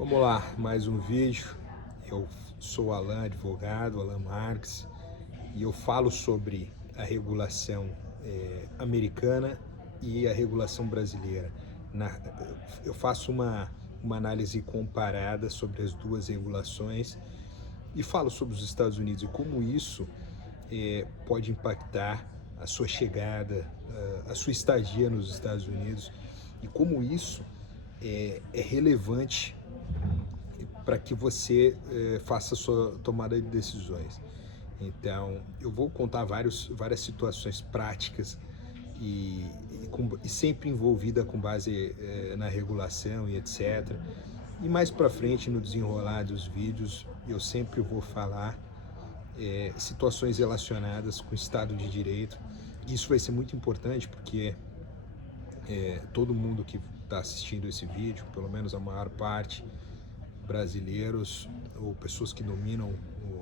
Vamos lá, mais um vídeo. Eu sou Alan, advogado, Alan Marques, e eu falo sobre a regulação americana e a regulação brasileira. Eu faço uma análise comparada sobre as duas regulações e falo sobre os Estados Unidos e como isso pode impactar a sua chegada, a sua estadia nos Estados Unidos e como isso é relevante para que você faça a sua tomada de decisões. Então, eu vou contar várias situações práticas e sempre envolvida com base na regulação e etc. E mais para frente, no desenrolar dos vídeos, eu sempre vou falar situações relacionadas com o Estado de Direito. Isso vai ser muito importante porque todo mundo que está assistindo esse vídeo, pelo menos a maior parte, brasileiros ou pessoas que dominam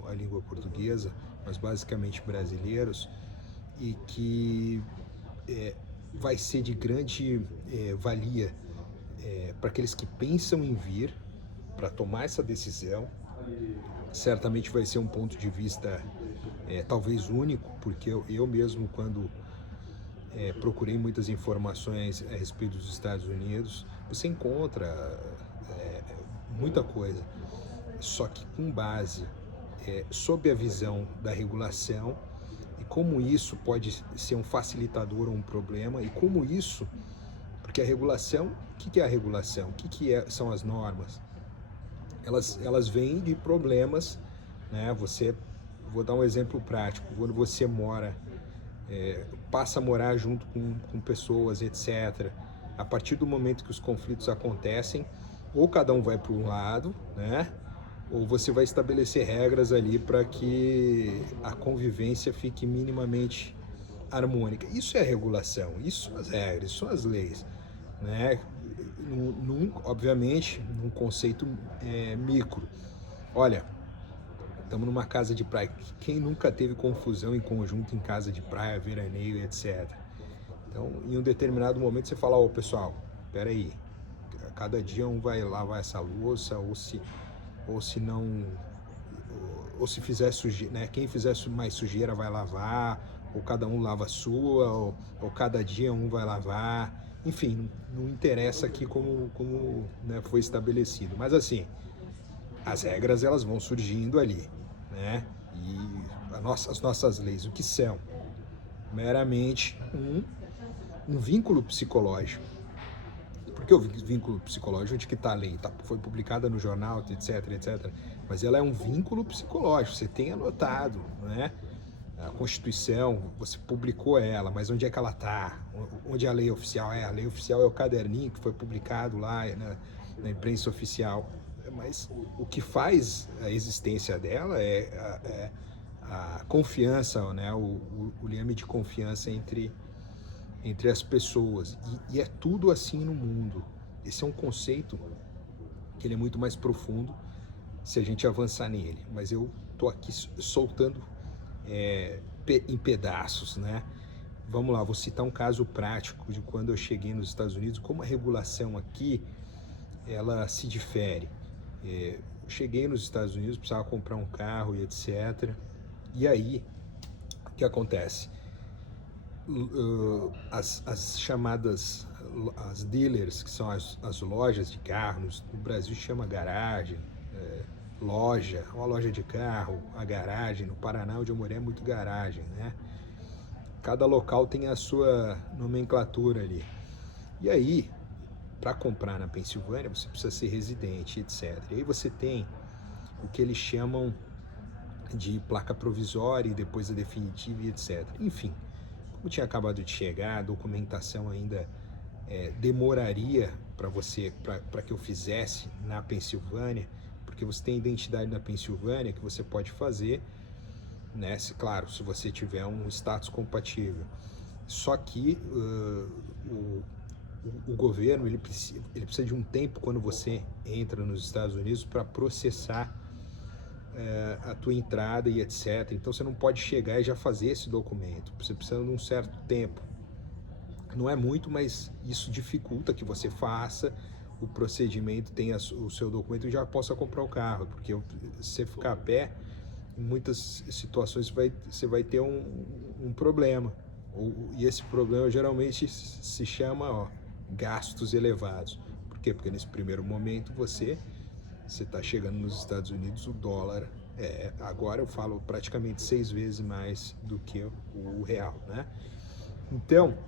a língua portuguesa, mas basicamente brasileiros, e que vai ser de grande valia para aqueles que pensam em vir, para tomar essa decisão. Certamente vai ser um ponto de vista talvez único, porque eu mesmo, quando procurei muitas informações a respeito dos Estados Unidos, você encontra muita coisa, só que com base sob a visão da regulação e como isso pode ser um facilitador ou um problema e como isso, porque a regulação, o que é a regulação? O que são as normas? Elas vêm de problemas, né? Vou dar um exemplo prático, quando você mora, passa a morar junto com pessoas, etc. A partir do momento que os conflitos acontecem, ou cada um vai para um lado, né? Ou você vai estabelecer regras ali para que a convivência fique minimamente harmônica. Isso é regulação, isso são as regras, isso são as leis, né? Obviamente, num conceito micro. Olha, estamos numa casa de praia. Quem nunca teve confusão em conjunto em casa de praia, veraneio, etc. Então, em um determinado momento, você fala: ô pessoal, peraí, cada dia um vai lavar essa louça, ou se não, ou se fizer sujeira, né? Quem fizer mais sujeira vai lavar, ou cada um lava a sua, ou cada dia um vai lavar. Enfim, não interessa aqui como né, foi estabelecido. Mas assim, as regras elas vão surgindo ali, né? E as nossas leis, o que são? Meramente um vínculo psicológico. Porque o vínculo psicológico, onde que está a lei? Foi publicada no jornal, etc, etc. Mas ela é um vínculo psicológico, você tem anotado, né? A Constituição, você publicou ela, mas onde é que ela está? Onde é a lei oficial? A lei oficial é o caderninho que foi publicado lá na imprensa oficial. Mas o que faz a existência dela é a confiança, né? O liame de confiança entre as pessoas. E é tudo assim no mundo. Esse é um conceito que ele é muito mais profundo se a gente avançar nele. Mas eu estou aqui soltando em pedaços, né? Vamos lá, vou citar um caso prático de quando eu cheguei nos Estados Unidos, como a regulação aqui, ela se difere. Cheguei nos Estados Unidos, precisava comprar um carro e etc. E aí, o que acontece? As chamadas, as dealers, que são as lojas de carros, no Brasil chama garagem, loja, uma loja de carro, a garagem. No Paraná, onde eu morei, é muito garagem, né? Cada local tem a sua nomenclatura ali. E aí, para comprar na Pensilvânia, você precisa ser residente, etc. E aí você tem o que eles chamam de placa provisória e depois a definitiva e etc. Enfim, como tinha acabado de chegar, a documentação ainda demoraria para que eu fizesse na Pensilvânia, porque você tem identidade na Pensilvânia que você pode fazer, né? Claro, se você tiver um status compatível. Só que o governo ele precisa de um tempo quando você entra nos Estados Unidos para processar a tua entrada e etc. Então você não pode chegar e já fazer esse documento. Você precisa de um certo tempo. Não é muito, mas isso dificulta que você faça, o procedimento tenha o seu documento e já possa comprar o carro, porque se você ficar a pé, em muitas situações você vai ter um problema, e esse problema geralmente se chama gastos elevados. Por quê? Porque nesse primeiro momento você está chegando nos Estados Unidos, o dólar agora eu falo praticamente 6 vezes mais do que o real, né? Então,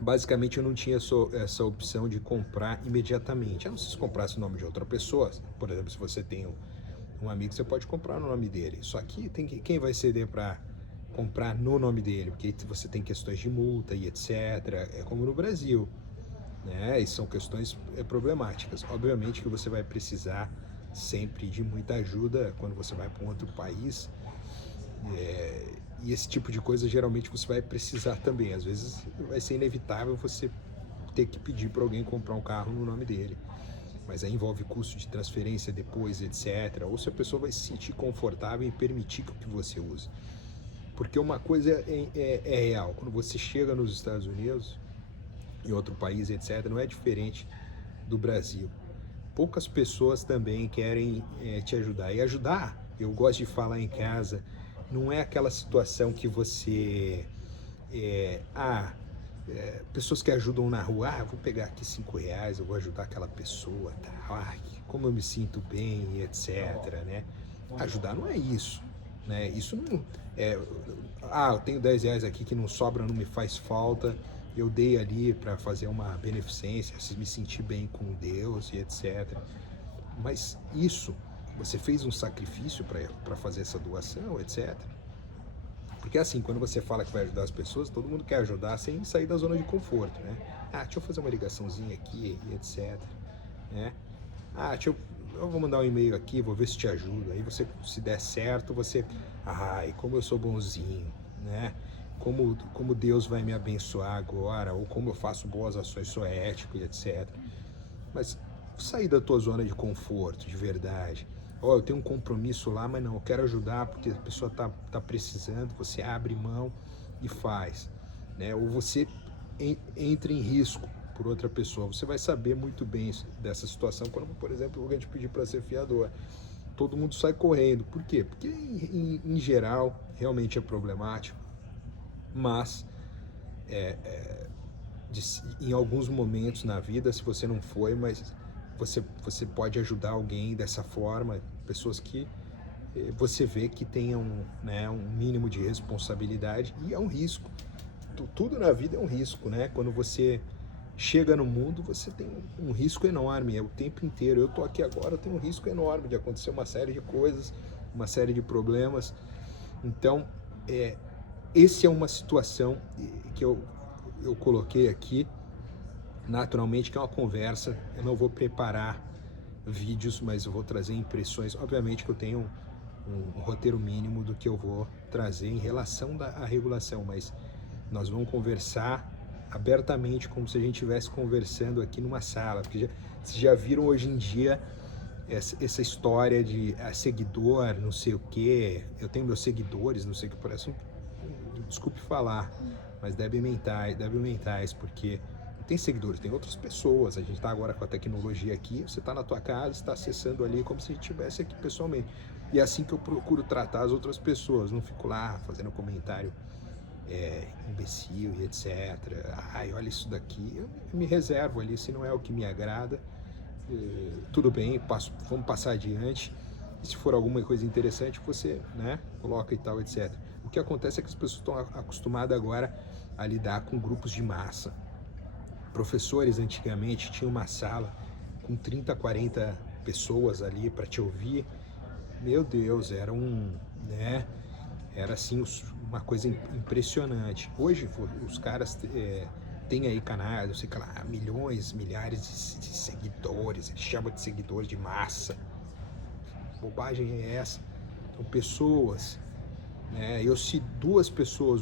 basicamente eu não tinha essa opção de comprar imediatamente. A não ser se comprasse o nome de outra pessoa. Por exemplo, se você tem um amigo, você pode comprar no nome dele. Só que quem vai ceder para comprar no nome dele? Porque você tem questões de multa e etc. É como no Brasil, né? E são questões problemáticas. Obviamente que você vai precisar sempre de muita ajuda quando você vai para um outro país. E esse tipo de coisa geralmente você vai precisar também. Às vezes vai ser inevitável você ter que pedir para alguém comprar um carro no nome dele. Mas aí envolve custo de transferência depois, etc. Ou se a pessoa vai se sentir confortável em permitir que você use. Porque uma coisa é real. Quando você chega nos Estados Unidos, em outro país, etc., não é diferente do Brasil. Poucas pessoas também querem te ajudar. E ajudar, eu gosto de falar em casa, não é aquela situação que você... pessoas que ajudam na rua, eu vou pegar aqui R$ 5, eu vou ajudar aquela pessoa, tá? Como eu me sinto bem, etc, né? Ajudar não é isso, né? Isso não é... eu tenho R$ 10 aqui que não sobra, não me faz falta, eu dei ali para fazer uma beneficência, me sentir bem com Deus e etc. Mas isso, você fez um sacrifício para fazer essa doação, etc. Porque assim, quando você fala que vai ajudar as pessoas, todo mundo quer ajudar sem sair da zona de conforto, né? Deixa eu fazer uma ligaçãozinha aqui e etc. Né? Eu vou mandar um e-mail aqui, vou ver se te ajuda. Aí você, se der certo, você... e como eu sou bonzinho, né? Como Deus vai me abençoar agora, ou como eu faço boas ações, sou ético e etc. Mas sair da tua zona de conforto, de verdade. Eu tenho um compromisso lá, mas não, eu quero ajudar porque a pessoa tá precisando, você abre mão e faz, né? Ou você entra em risco por outra pessoa. Você vai saber muito bem dessa situação quando, por exemplo, alguém te pedir para ser fiador. Todo mundo sai correndo. Por quê? Porque, em geral, realmente é problemático, mas em alguns momentos na vida, se você não foi, mas você pode ajudar alguém dessa forma, pessoas que você vê que tenham, né, um mínimo de responsabilidade, e é um risco. Tudo na vida é um risco, né? Quando você chega no mundo, você tem um risco enorme, o tempo inteiro. Eu tô aqui agora, eu tenho um risco enorme de acontecer uma série de coisas, uma série de problemas. Então, essa é uma situação que eu coloquei aqui, naturalmente, que é uma conversa. Eu não vou preparar vídeos, mas eu vou trazer impressões. Obviamente que eu tenho um roteiro mínimo do que eu vou trazer em relação à regulação, mas nós vamos conversar abertamente, como se a gente estivesse conversando aqui numa sala, porque vocês já viram hoje em dia essa história de seguidor, não sei o que, eu tenho meus seguidores, não sei o que, parece desculpe falar, mas débil mentais, porque não tem seguidores, tem outras pessoas. A gente está agora com a tecnologia aqui, você está na tua casa, está acessando ali como se a gente estivesse aqui pessoalmente. E é assim que eu procuro tratar as outras pessoas, não fico lá fazendo comentário imbecil e etc. Olha isso daqui, eu me reservo ali, se não é o que me agrada, tudo bem, vamos passar adiante. E se for alguma coisa interessante, você, né, coloca e tal, etc. O que acontece é que as pessoas estão acostumadas agora a lidar com grupos de massa. Professores antigamente tinham uma sala com 30, 40 pessoas ali para te ouvir. Meu Deus, era era assim uma coisa impressionante. Hoje os caras têm aí canais, não sei o que lá, milhões, milhares de seguidores, eles chamam de seguidores de massa. Bobagem é essa? São pessoas, né? Se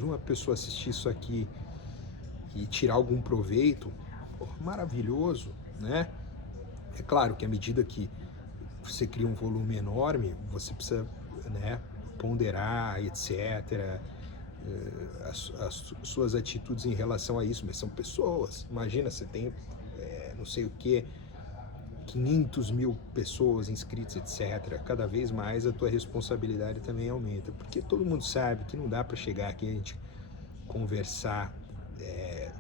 uma pessoa assistir isso aqui e tirar algum proveito, maravilhoso, né? É claro que à medida que você cria um volume enorme, você precisa, né, ponderar, etc. As suas atitudes em relação a isso, mas são pessoas. Imagina, você tem não sei o que, 500 mil pessoas inscritas, etc., cada vez mais a tua responsabilidade também aumenta, porque todo mundo sabe que não dá para chegar aqui a gente conversar,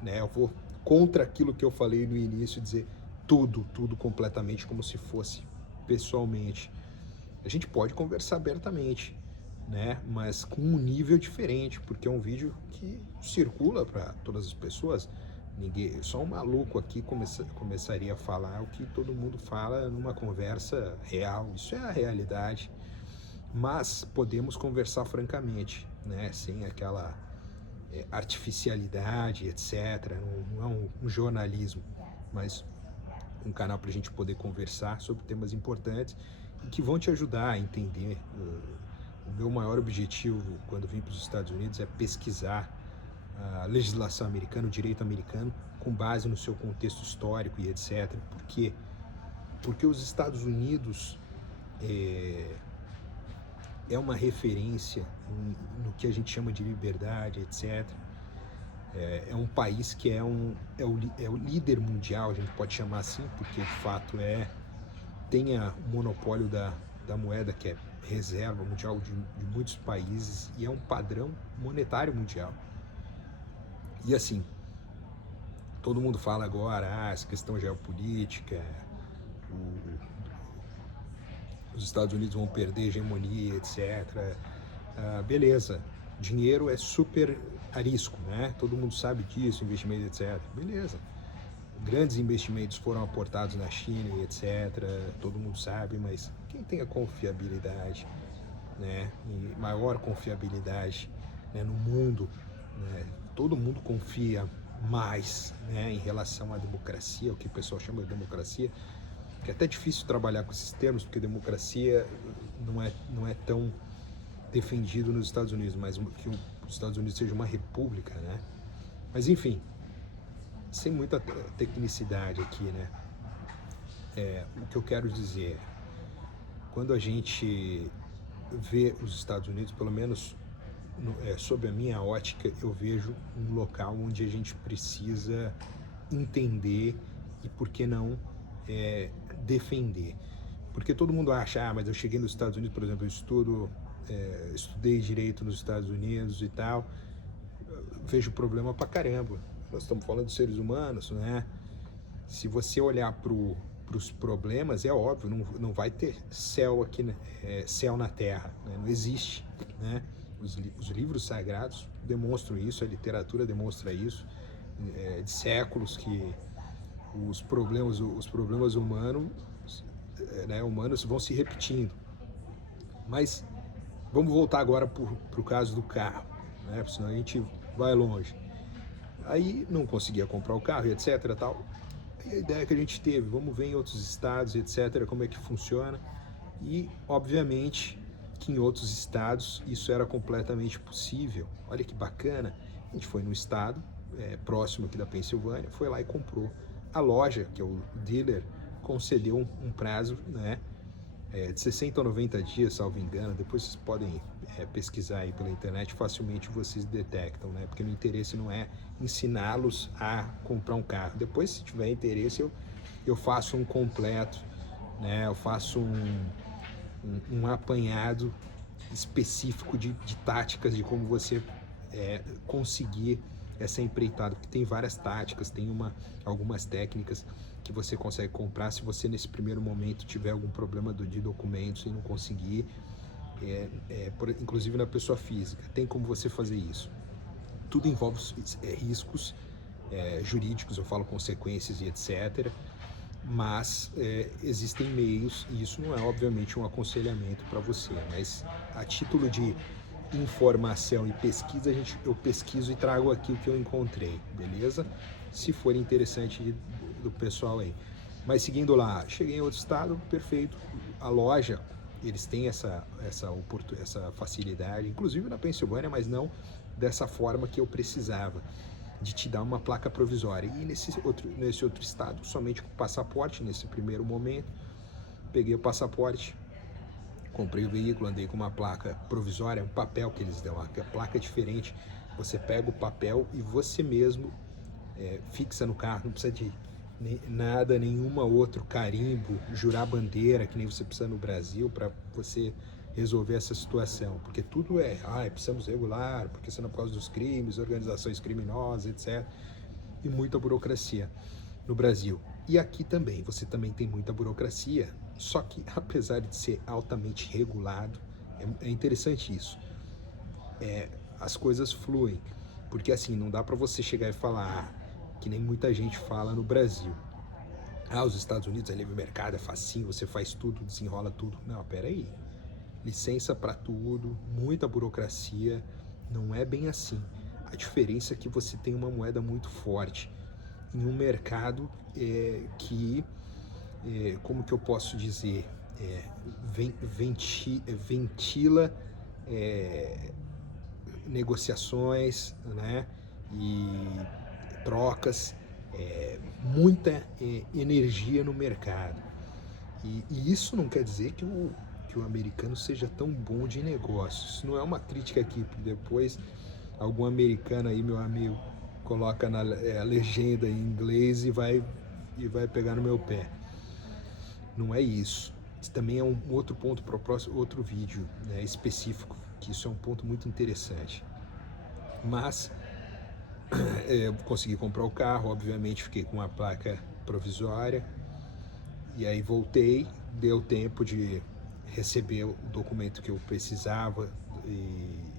né? Eu vou contra aquilo que eu falei no início, dizer tudo completamente como se fosse pessoalmente. A gente pode conversar abertamente, né? Mas com um nível diferente, porque é um vídeo que circula para todas as pessoas. Ninguém, só um maluco aqui começaria a falar o que todo mundo fala numa conversa real. Isso é a realidade. Mas podemos conversar francamente, né? Sem aquela artificialidade, etc. Não é um jornalismo, mas um canal para a gente poder conversar sobre temas importantes e que vão te ajudar a entender. O meu maior objetivo quando vim para os Estados Unidos é pesquisar a legislação americana, o direito americano, com base no seu contexto histórico e etc. Por quê? Porque os Estados Unidos é uma referência no que a gente chama de liberdade, etc. É um país que é o líder mundial, a gente pode chamar assim, porque de fato tem o monopólio da moeda, que é reserva mundial de muitos países, e é um padrão monetário mundial. E assim, todo mundo fala agora, essa questão geopolítica, os Estados Unidos vão perder hegemonia, etc. Beleza, dinheiro é super arisco, né? Todo mundo sabe disso, investimento, etc. Beleza. Grandes investimentos foram aportados na China e etc. Todo mundo sabe, mas quem tem a confiabilidade, né? E maior confiabilidade, né, no mundo, né? Todo mundo confia mais, né, em relação à democracia, o que o pessoal chama de democracia, que é até difícil trabalhar com esses termos, porque democracia não é tão defendido nos Estados Unidos, mas que os Estados Unidos seja uma república, né? Mas enfim, sem muita tecnicidade aqui, né? O que eu quero dizer é, quando a gente vê os Estados Unidos, pelo menos sob a minha ótica, eu vejo um local onde a gente precisa entender e, por que não, defender. Porque todo mundo acha, mas eu cheguei nos Estados Unidos, por exemplo, eu estudei direito nos Estados Unidos e tal, vejo problema pra caramba. Nós estamos falando de seres humanos, né? Se você olhar para os problemas, é óbvio, não vai ter céu aqui, né? Céu na terra, né? Não existe, né? Os livros sagrados demonstram isso, a literatura demonstra isso, de séculos, que os problemas humanos, né, humanos vão se repetindo. Mas vamos voltar agora para o caso do carro, né? Senão a gente vai longe. Aí não conseguia comprar o carro e etc. Tal. E a ideia que a gente teve, vamos ver em outros estados, etc., como é que funciona. E, obviamente, que em outros estados isso era completamente possível. Olha que bacana. A gente foi no estado próximo aqui da Pensilvânia, foi lá e comprou. A loja, que é o dealer, concedeu um prazo, né, de 60 a 90 dias, salvo engano. Depois vocês podem pesquisar aí pela internet, facilmente vocês detectam, né? Porque o interesse não é ensiná-los a comprar um carro. Depois, se tiver interesse, eu faço um completo, né? Eu faço um apanhado específico de táticas de como você conseguir essa empreitada, porque tem várias táticas, tem algumas técnicas que você consegue comprar se você nesse primeiro momento tiver algum problema de documentos e não conseguir, inclusive na pessoa física, tem como você fazer isso. Tudo envolve riscos jurídicos, eu falo consequências e etc., mas existem meios, e isso não é obviamente um aconselhamento para você, mas a título de informação e pesquisa, eu pesquiso e trago aqui o que eu encontrei, beleza? Se for interessante do pessoal aí. Mas seguindo lá, cheguei em outro estado, perfeito. A loja, eles têm essa facilidade, inclusive na Pensilvânia, mas não dessa forma que eu precisava, de te dar uma placa provisória. E nesse outro estado, somente com passaporte, nesse primeiro momento, peguei o passaporte, comprei o veículo, andei com uma placa provisória, um papel que eles dão, a placa é diferente, você pega o papel e você mesmo fixa no carro, não precisa de nada, nenhuma outro carimbo, jurar bandeira, que nem você precisa no Brasil para você resolver essa situação, porque tudo precisamos regular, porque senão por causa dos crimes, organizações criminosas, etc. E muita burocracia no Brasil. E aqui também, você também tem muita burocracia, só que apesar de ser altamente regulado, é interessante isso, as coisas fluem, porque assim, não dá para você chegar e falar, que nem muita gente fala no Brasil, os Estados Unidos é livre mercado, é facinho, você faz tudo, desenrola tudo. Não, peraí, licença para tudo, muita burocracia, não é bem assim. A diferença é que você tem uma moeda muito forte em um mercado como que eu posso dizer, ventila negociações, né, e trocas, muita energia no mercado. E isso não quer dizer que o americano seja tão bom de negócios. Isso não é uma crítica aqui, porque depois algum americano aí, meu amigo, coloca a legenda em inglês e vai pegar no meu pé. Não é isso. Isso também é um outro ponto para o próximo outro vídeo, né, específico, que isso é um ponto muito interessante. Mas eu consegui comprar o carro, obviamente fiquei com uma placa provisória, e aí voltei, deu tempo de receber o documento que eu precisava, e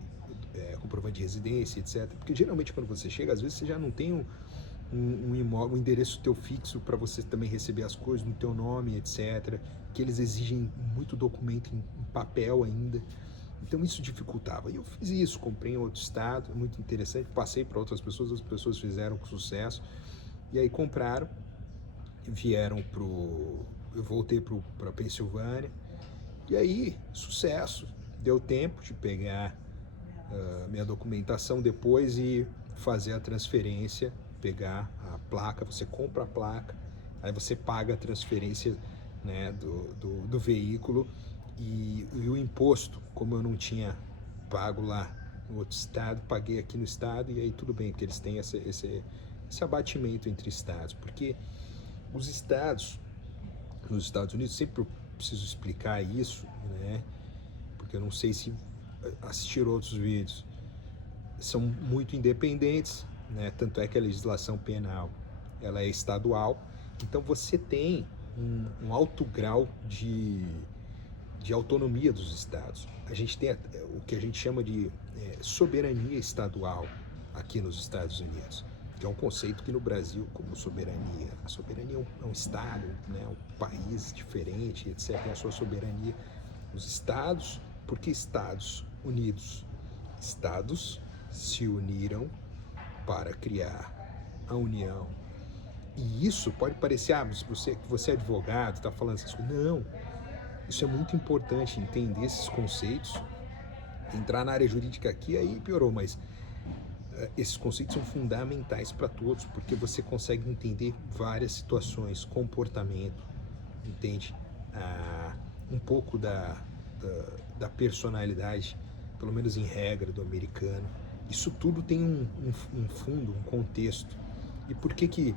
comprovante de residência, etc. Porque geralmente quando você chega, às vezes você já não tem um imóvel, um endereço teu fixo para você também receber as coisas no teu nome, etc. Que eles exigem muito documento em papel ainda. Então isso dificultava. E eu fiz isso, comprei em outro estado, muito interessante, passei para outras pessoas, as pessoas fizeram com sucesso, e aí compraram, vieram eu voltei para Pensilvânia, e aí, sucesso, deu tempo de pegar minha documentação depois e fazer a transferência, pegar a placa, você compra a placa, aí você paga a transferência, né, do veículo, e o imposto, como eu não tinha pago lá no outro estado, paguei aqui no estado, e aí tudo bem, porque eles têm esse abatimento entre estados, porque os estados, nos Estados Unidos, sempre eu preciso explicar isso, né, porque eu não sei se assistir outros vídeos, são muito independentes, né? Tanto é que a legislação penal ela é estadual, então você tem um alto grau de autonomia dos estados. A gente tem o que a gente chama de soberania estadual aqui nos Estados Unidos, que é um conceito que no Brasil, como soberania, a soberania é um estado, né, um país diferente, etc., tem a sua soberania. Os estados, porque Estados Unidos, estados se uniram para criar a União. E isso pode parecer, mas você é advogado, está falando essas coisas. Não, isso é muito importante, entender esses conceitos. Entrar na área jurídica aqui, aí piorou, mas esses conceitos são fundamentais para todos, porque você consegue entender várias situações, comportamento, entende? Um pouco da personalidade, pelo menos em regra, do americano. Isso tudo tem um fundo, um contexto. E por que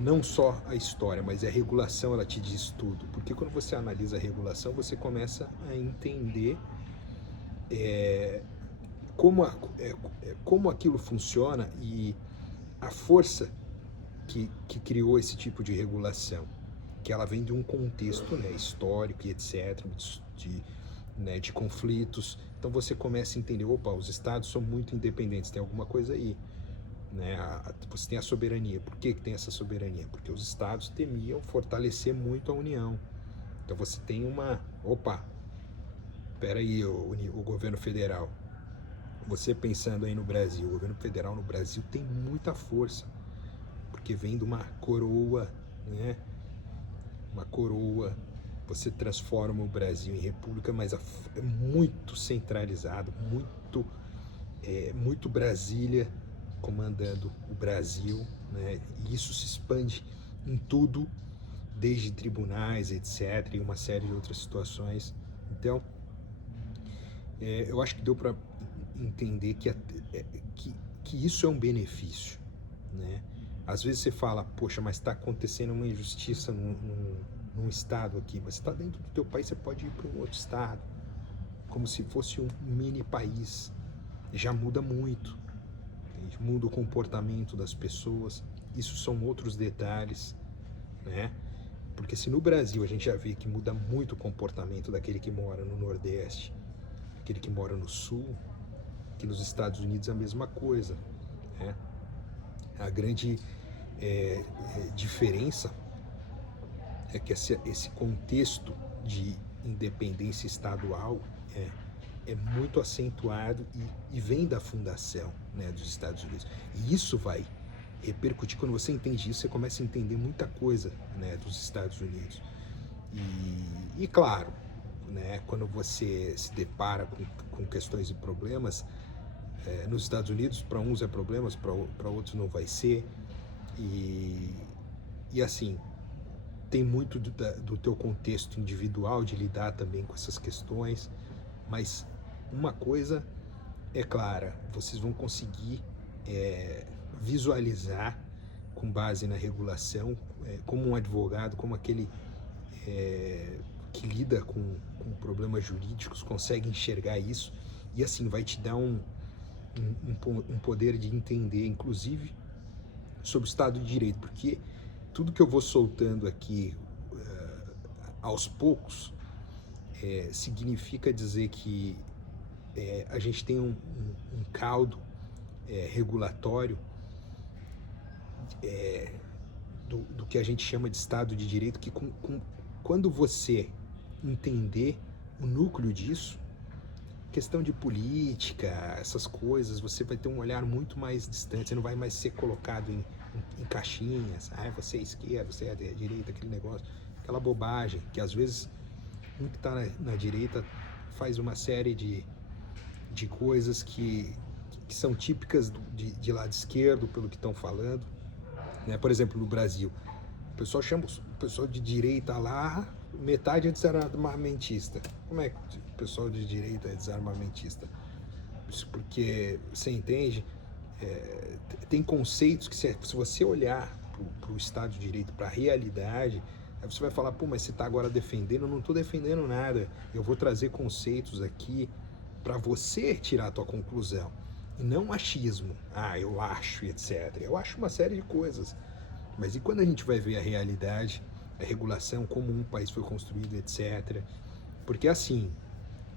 não só a história, mas a regulação, ela te diz tudo? Porque quando você analisa a regulação, você começa a entender como aquilo funciona e a força que criou esse tipo de regulação, que ela vem de um contexto, né, histórico e etc., de conflitos. Então você começa a entender, opa, os estados são muito independentes, tem alguma coisa aí. Né? Você tem a soberania. Por que tem essa soberania? Porque os estados temiam fortalecer muito a União. Então você tem opa, peraí, o governo federal. Você pensando aí no Brasil, o governo federal no Brasil tem muita força, porque vem de uma coroa, né? Uma coroa, você transforma o Brasil em república, mas é muito centralizado, muito Brasília comandando o Brasil, né? E isso se expande em tudo, desde tribunais, etc., e uma série de outras situações. Então, eu acho que deu para entender que isso é um benefício, né? Às vezes você fala, poxa, mas está acontecendo uma injustiça num estado aqui, mas você está dentro do teu país, você pode ir para um outro estado, como se fosse um mini país. Já muda muito, muda o comportamento das pessoas, isso são outros detalhes, né? Porque se no Brasil a gente já vê que muda muito o comportamento daquele que mora no Nordeste, aquele que mora no Sul, que nos Estados Unidos é a mesma coisa, né? A grande diferença é que esse contexto de independência estadual é muito acentuado e vem da fundação, né, dos Estados Unidos. E isso vai repercutir, quando você entende isso, você começa a entender muita coisa, né, dos Estados Unidos. E claro, né, quando você se depara com questões e problemas, nos Estados Unidos, para uns é problemas, para outros não vai ser. E assim, tem muito do teu contexto individual de lidar também com essas questões, mas uma coisa é clara, vocês vão conseguir visualizar, com base na regulação, como um advogado, como aquele que lida com problemas jurídicos, consegue enxergar isso, e assim vai te dar um poder de entender, inclusive, sobre o Estado de Direito, porque tudo que eu vou soltando aqui aos poucos significa dizer que a gente tem um caldo regulatório do que a gente chama de Estado de Direito, que quando você entender o núcleo disso, questão de política, essas coisas, você vai ter um olhar muito mais distante, você não vai mais ser colocado em caixinhas, você é esquerda, você é direita, aquele negócio, aquela bobagem, que às vezes um que está na direita faz uma série de coisas que são típicas de lado esquerdo, pelo que estão falando, né? Por exemplo, no Brasil, o pessoal chama o pessoal de direita lá, metade é desarmamentista. Como é que o pessoal de direita é desarmamentista? Isso porque, você entende, tem conceitos que se você olhar para o Estado de Direito, para a realidade, aí você vai falar, pô, mas você está agora defendendo? Eu não estou defendendo nada, eu vou trazer conceitos aqui para você tirar a tua conclusão, e não achismo, eu acho, etc. Eu acho uma série de coisas, mas e quando a gente vai ver a realidade, a regulação, como um país foi construído, etc. Porque assim,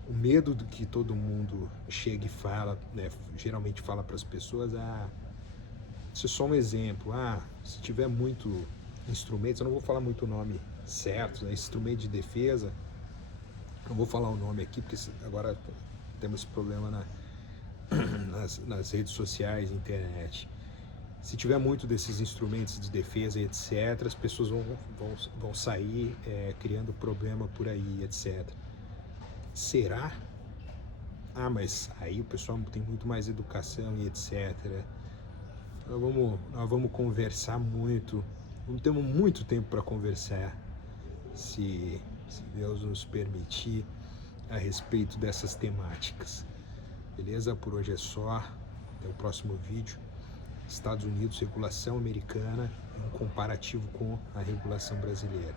o medo do que todo mundo chega e fala, né, geralmente fala para as pessoas, isso é só um exemplo, se tiver muito instrumentos, eu não vou falar muito o nome certo, né, instrumento de defesa, não vou falar o nome aqui, porque agora temos esse problema nas redes sociais, internet. Se tiver muito desses instrumentos de defesa, etc., as pessoas vão sair criando problema por aí, etc. Será? Mas aí o pessoal tem muito mais educação e etc. Nós vamos conversar muito, não temos muito tempo para conversar, se Deus nos permitir, a respeito dessas temáticas. Beleza? Por hoje é só. Até o próximo vídeo. Estados Unidos, regulação americana, um comparativo com a regulação brasileira.